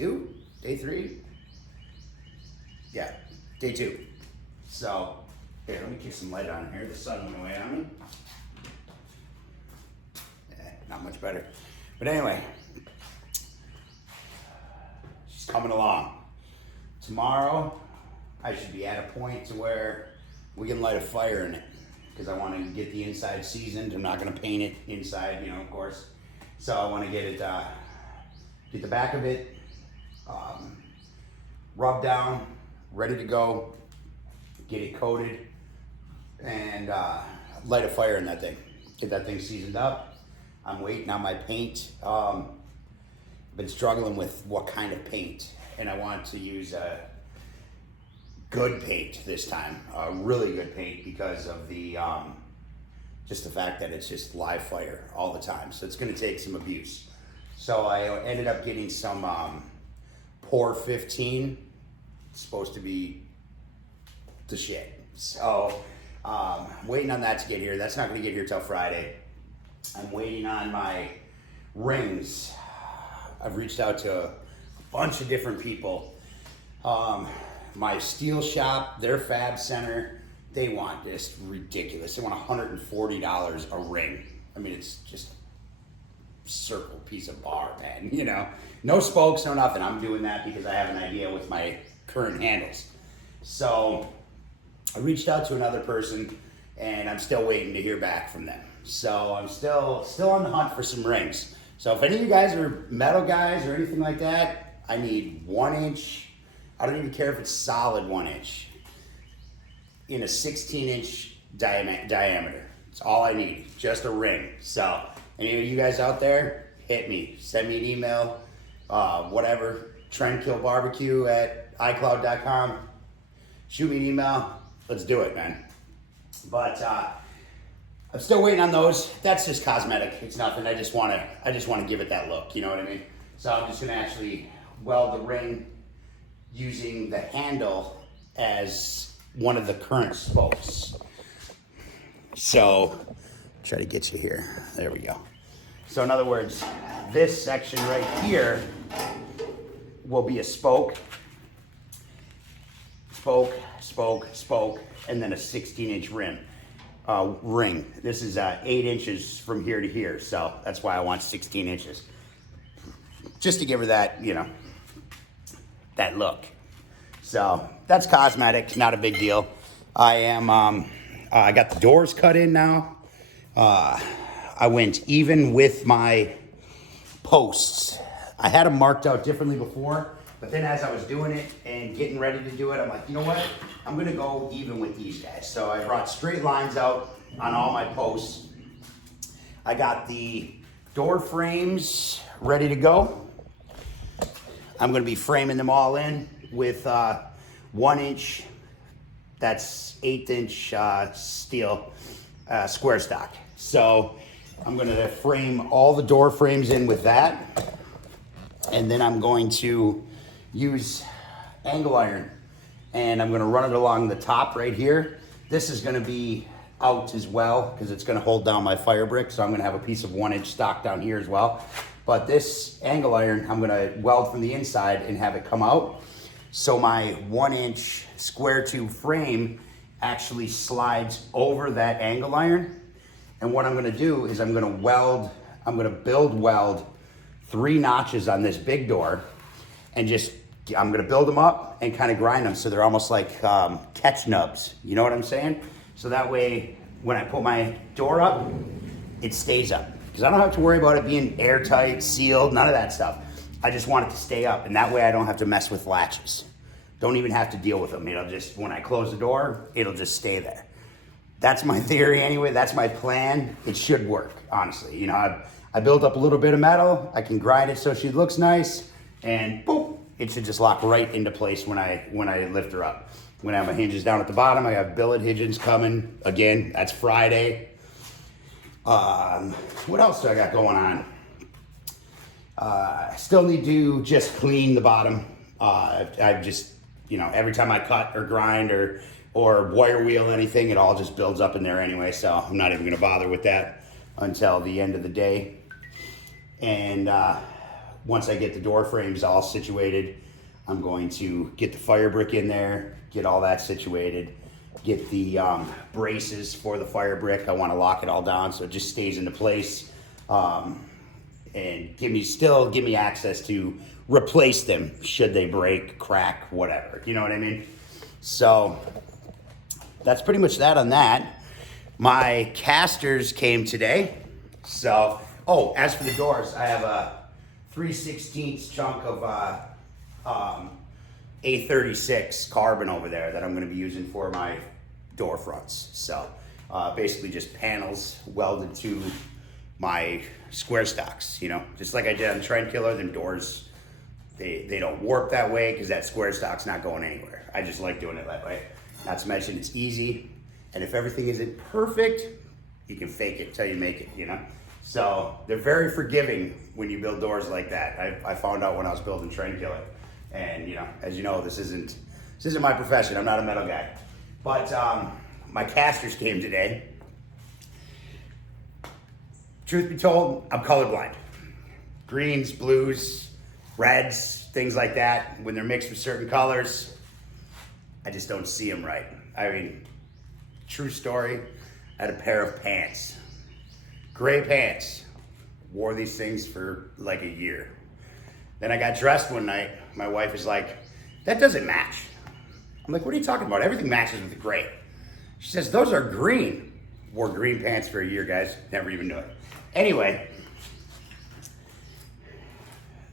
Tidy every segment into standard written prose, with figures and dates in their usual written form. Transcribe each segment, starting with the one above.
2? Day 3? Yeah, day 2. So, here, let me get some light on here. The sun went away on me. Not much better. But anyway, she's coming along. Tomorrow, I should be at a point to where we can light a fire in it, because I want to get the inside seasoned. I'm not going to paint it inside, you know, of course. So I want to get it, get the back of it rubbed down, ready to go, get it coated, and light a fire in that thing. Get that thing seasoned up. I'm waiting on my paint. Been struggling with what kind of paint, and I want to use a good paint this time, a really good paint, because of the just the fact that it's just live fire all the time. So it's going to take some abuse. So I ended up getting some Pour 15. It's supposed to be the shit. So waiting on that to get here. That's not going to get here till Friday. I'm waiting on my rings. I've reached out to a bunch of different people. My steel shop, their fab center, they want this ridiculous. They want $140 a ring. I mean, it's just circle piece of bar, man, you know. No spokes, no nothing. I'm doing that because I have an idea with my current handles. So I reached out to another person, and I'm still waiting to hear back from them. So I'm still on the hunt for some rings. So if any of you guys are metal guys or anything like that, I need 1 inch. I don't even care if it's solid 1 inch in a 16-inch diameter. It's all I need, just a ring. So any of you guys out there, hit me. Send me an email, whatever, TrendKillBarbecue@iCloud.com. Shoot me an email. Let's do it, man. But I'm still waiting on those. That's just cosmetic. It's nothing. I just want to give it that look. You know what I mean? So I'm just gonna actually weld the ring using the handle as one of the current spokes. So try to get you here. There we go. So in other words, this section right here will be a spoke, and then a 16-inch rim. Ring. This is 8 inches from here to here, so that's why I want 16 inches. Just to give her that, you know, that look. So that's cosmetic, not a big deal. I got the doors cut in now. I went even with my posts. I had them marked out differently before, but then as I was doing it and getting ready to do it, I'm like, you know what? I'm gonna go even with these guys. So I brought straight lines out on all my posts. I got the door frames ready to go. I'm gonna be framing them all in with 1 inch, that's 1/8 inch steel square stock. So I'm gonna frame all the door frames in with that. And then I'm going to use angle iron, and I'm gonna run it along the top right here. This is gonna be out as well because it's gonna hold down my fire brick. So I'm gonna have a piece of 1 inch stock down here as well. But this angle iron, I'm gonna weld from the inside and have it come out. So my 1 inch square tube frame actually slides over that angle iron. And what I'm gonna do is I'm gonna build weld 3 notches on this big door, and I'm gonna build them up and kind of grind them so they're almost like catch nubs. You know what I'm saying? So that way, when I put my door up, it stays up. Because I don't have to worry about it being airtight, sealed, none of that stuff. I just want it to stay up, and that way I don't have to mess with latches. Don't even have to deal with them. It'll just, when I close the door, it'll just stay there. That's my theory anyway. That's my plan. It should work, honestly. You know, I built up a little bit of metal. I can grind it so she looks nice, and boom, it should just lock right into place when I lift her up. I'm gonna have my hinges down at the bottom. I have billet hinges coming. Again, that's Friday. What else do I got going on? I still need to just clean the bottom. I've just, you know, every time I cut or grind or wire wheel anything, it all just builds up in there anyway. So I'm not even gonna bother with that until the end of the day. And once I get the door frames all situated, I'm going to get the fire brick in there, get all that situated, get the braces for the fire brick. I want to lock it all down so it just stays into place, and give me access to replace them should they break, crack, whatever. You know what I mean? So that's pretty much that on that. My casters came today. So, as for the doors, I have a 3/16 chunk of A36 carbon over there that I'm going to be using for my door fronts. So basically just panels welded to my square stocks, you know, just like I did on TrendKill. Them doors, they don't warp that way because that square stock's not going anywhere. I just like doing it that way. Not to mention it's easy, and if everything isn't perfect, you can fake it till you make it, you know? So they're very forgiving when you build doors like that. I found out when I was building TrendKill. And you know, as you know, this isn't my profession. I'm not a metal guy. But my casters came today. Truth be told, I'm colorblind. Greens, blues, reds, things like that, when they're mixed with certain colors, I just don't see them right. I mean, true story, I had a pair of pants, gray pants, wore these things for like a year. Then I got dressed one night, my wife is like, that doesn't match. I'm like, what are you talking about? Everything matches with the gray. She says, those are green. Wore green pants for a year, guys, never even knew it. Anyway,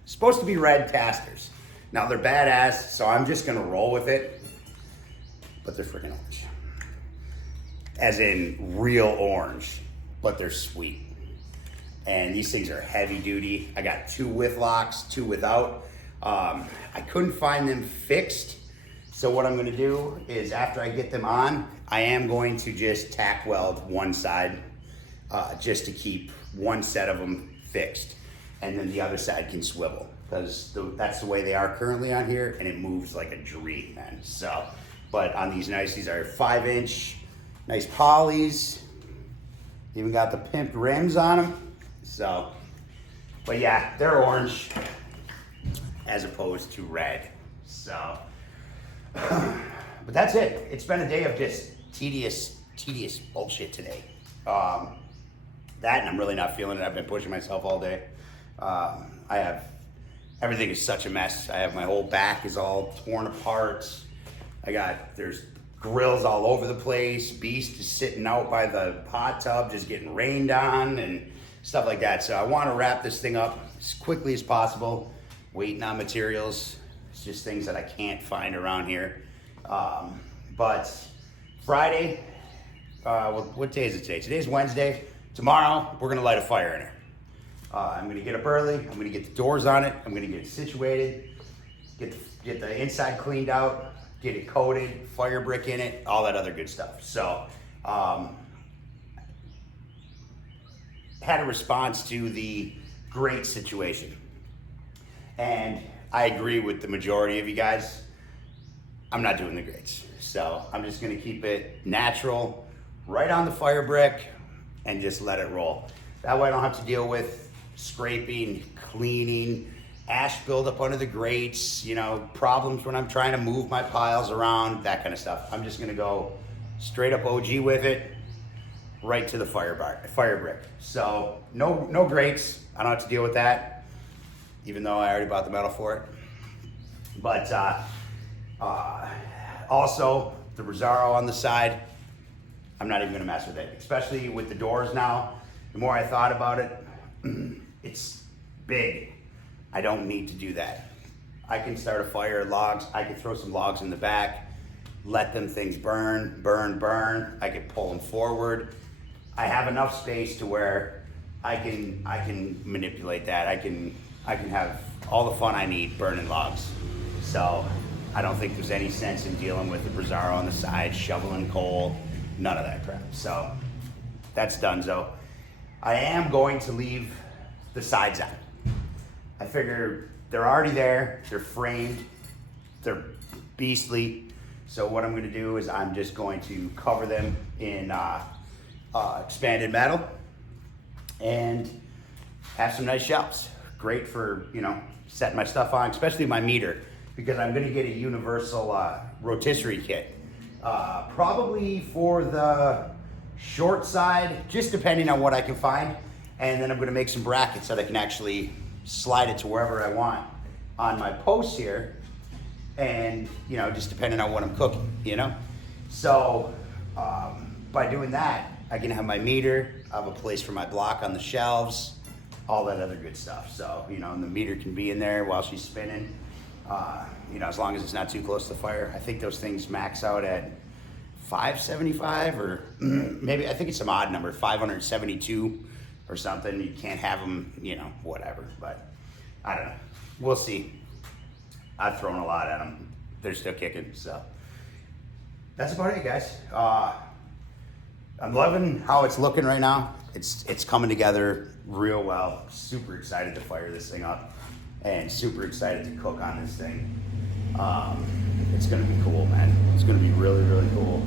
supposed to be red casters. Now they're badass, so I'm just gonna roll with it, but they're freaking orange. As in real orange, but they're sweet. And these things are heavy duty. I got 2 with locks, 2 without. I couldn't find them fixed. So what I'm gonna do is after I get them on, I am going to just tack weld one side just to keep one set of them fixed. And then the other side can swivel because that's the way they are currently on here, and it moves like a dream, man. So, but on these these are 5-inch, nice polys. Even got the pimped rims on them. So, but yeah, they're orange as opposed to red. So, but that's it. It's been a day of just tedious bullshit today. That, and I'm really not feeling it. I've been pushing myself all day. Everything is such a mess. I have my whole back is all torn apart. There's grills all over the place. Beast is sitting out by the hot tub, just getting rained on and stuff like that. So I want to wrap this thing up as quickly as possible. Waiting on materials. It's just things that I can't find around here. But Friday, what day is it today? Today's Wednesday. Tomorrow, we're gonna light a fire in here. I'm gonna get up early. I'm gonna get the doors on it. I'm gonna get it situated, get the inside cleaned out, get it coated, fire brick in it, all that other good stuff. So, had a response to the grate situation. And I agree with the majority of you guys. I'm not doing the grates. So I'm just gonna keep it natural, right on the fire brick, and just let it roll. That way I don't have to deal with scraping, cleaning, ash buildup under the grates, you know, problems when I'm trying to move my piles around, that kind of stuff. I'm just gonna go straight up OG with it, right to the fire brick. So no grates, I don't have to deal with that, even though I already bought the metal for it. But also the Rosario on the side, I'm not even gonna mess with it, especially with the doors now. The more I thought about it, it's big. I don't need to do that. I can start a fire, logs, I can throw some logs in the back, let them things burn. I can pull them forward. I have enough space to where I can manipulate that. I can have all the fun I need burning logs. So I don't think there's any sense in dealing with the Brazzaro on the side, shoveling coal, none of that crap. So that's done. So I am going to leave the sides out. I figure they're already there, they're framed, they're beastly. So what I'm gonna do is I'm just going to cover them in expanded metal and have some nice shelves. great for, you know, setting my stuff on, especially my meter, because I'm gonna get a universal rotisserie kit. Probably for the short side, just depending on what I can find. And then I'm gonna make some brackets that I can actually slide it to wherever I want on my posts here. And, you know, just depending on what I'm cooking, you know? So by doing that, I can have my meter, I have a place for my block on the shelves, all that other good stuff. So, you know, and the meter can be in there while she's spinning. You know, as long as it's not too close to the fire. I think those things max out at 575 or maybe, I think it's some odd number, 572 or something. You can't have them, you know, whatever, but I don't know. We'll see. I've thrown a lot at them. They're still kicking, so. That's about it, guys. I'm loving how it's looking right now. It's coming together real well. Super excited to fire this thing up and super excited to cook on this thing. It's gonna be cool, man. It's gonna be really, really cool.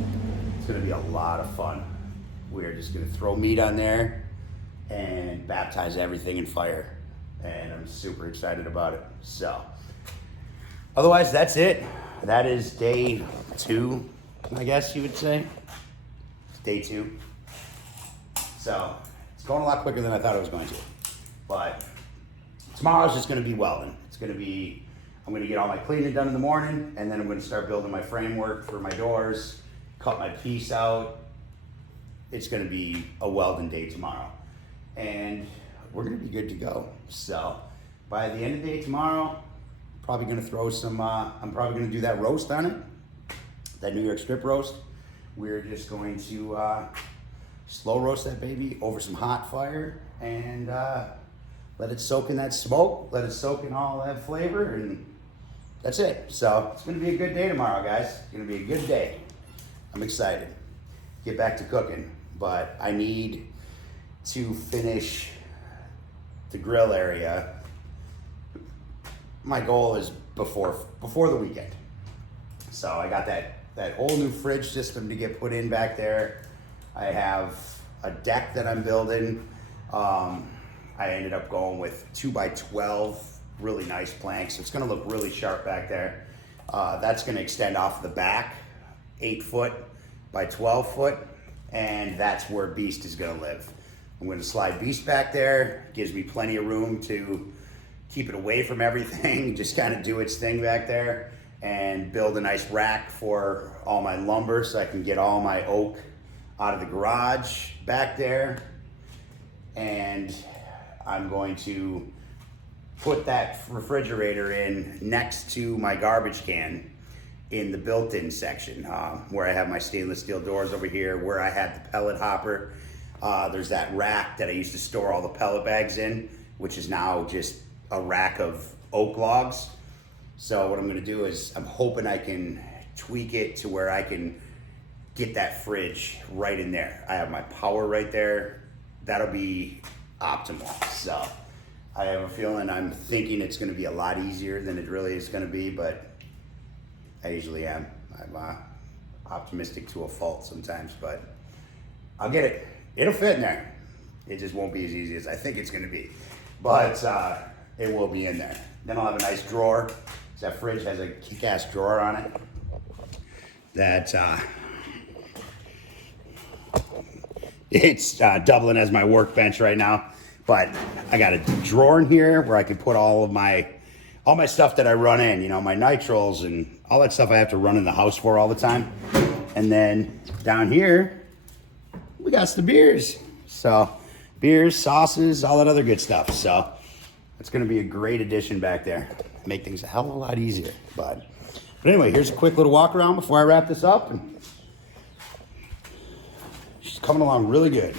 It's gonna be a lot of fun. We're just gonna throw meat on there and baptize everything in fire. And I'm super excited about it. So, otherwise, that's it. That is day 2, I guess you would say. It's day 2. So, it's going a lot quicker than I thought it was going to. But tomorrow's just gonna be welding. It's gonna be, I'm gonna get all my cleaning done in the morning, and then I'm gonna start building my framework for my doors, cut my piece out. It's gonna be a welding day tomorrow. And we're gonna be good to go. So by the end of the day tomorrow, probably gonna throw some, I'm probably gonna do that roast on it, that New York strip roast. We're just going to slow roast that baby over some hot fire and let it soak in that smoke, let it soak in all that flavor, and that's it. So it's gonna be a good day tomorrow, guys. It's gonna be a good day. I'm excited. Get back to cooking, but I need to finish the grill area. My goal is before the weekend. So I got that whole new fridge system to get put in back there. I have a deck that I'm building. I ended up going with 2x12, really nice planks. It's gonna look really sharp back there. That's gonna extend off the back, 8 foot by 12 foot, and that's where Beast is gonna live. I'm gonna slide Beast back there. Gives me plenty of room to keep it away from everything, just kind of do its thing back there, and build a nice rack for all my lumber so I can get all my oak out of the garage back there. And I'm going to put that refrigerator in next to my garbage can in the built-in section, where I have my stainless steel doors over here, where I had the pellet hopper. There's that rack that I used to store all the pellet bags in, which is now just a rack of oak logs. So what I'm gonna do is I'm hoping I can tweak it to where I can get that fridge right in there. I have my power right there. That'll be optimal. So I have a feeling, I'm thinking it's gonna be a lot easier than it really is gonna be, but I usually am. I'm optimistic to a fault sometimes, but I'll get it. It'll fit in there. It just won't be as easy as I think it's gonna be, but it will be in there. Then I'll have a nice drawer. That fridge has a kick-ass drawer on it that it's doubling as my workbench right now. But I got a drawer in here where I can put all my stuff that I run in, you know, my nitrols and all that stuff I have to run in the house for all the time. And then down here, we got the beers. So beers, sauces, all that other good stuff. So it's gonna be a great addition back there. Make things a hell of a lot easier. But anyway, here's a quick little walk around before I wrap this up. And she's coming along really good.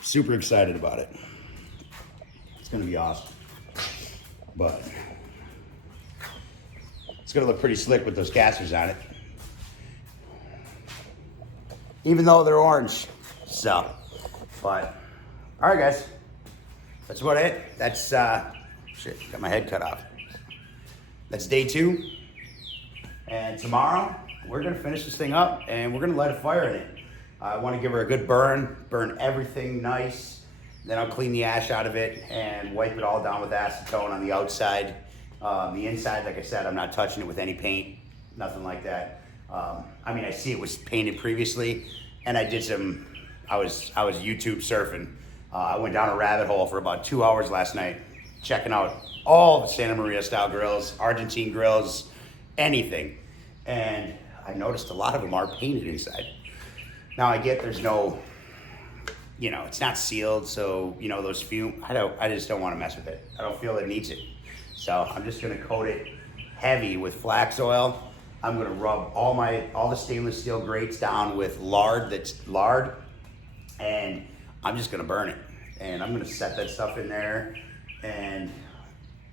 Super excited about it. It's gonna be awesome. But it's gonna look pretty slick with those gaskers on it. Even though they're orange. So, but, all right guys. That's about it. That's, shit, got my head cut off. That's day 2. And tomorrow, we're gonna finish this thing up and we're gonna light a fire in it. I wanna give her a good burn everything nice, Then I'll clean the ash out of it and wipe it all down with acetone on the outside. The inside, like I said, I'm not touching it with any paint, nothing like that. I mean, I see it was painted previously, and I did some, I was YouTube surfing. I went down a rabbit hole for about 2 hours last night, checking out all the Santa Maria style grills, Argentine grills, anything. And I noticed a lot of them are painted inside. Now I get there's no, you know, it's not sealed, so, you know, those fumes, I just don't want to mess with it. I don't feel it needs it. So I'm just gonna coat it heavy with flax oil. I'm gonna rub all the stainless steel grates down with lard, and I'm just gonna burn it. And I'm gonna set that stuff in there and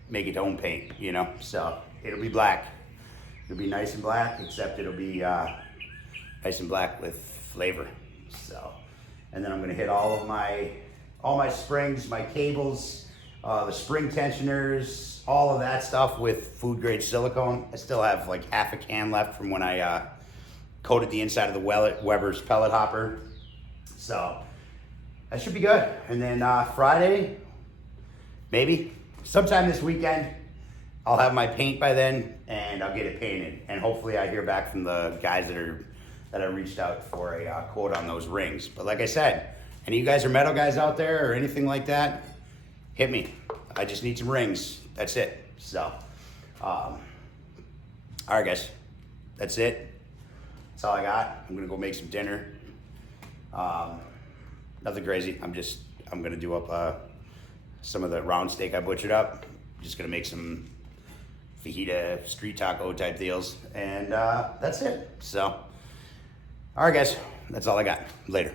make it own paint, you know? So it'll be black. It'll be nice and black, except it'll be nice and black with flavor. So, and then I'm gonna hit all my springs, my cables, the spring tensioners, all of that stuff with food grade silicone. I still have like half a can left from when I coated the inside of the Weber's pellet hopper. So that should be good. And then Friday, maybe sometime this weekend, I'll have my paint by then and I'll get it painted. And hopefully I hear back from the guys that I reached out for a quote on those rings. But like I said, any of you guys are metal guys out there or anything like that, hit me. I just need some rings. That's it. So, all right, guys, that's it. That's all I got. I'm gonna go make some dinner. Nothing crazy. I'm gonna do up some of the round steak I butchered up. Just gonna make some fajita, street taco type deals, and that's it. So, all right, guys, that's all I got. Later.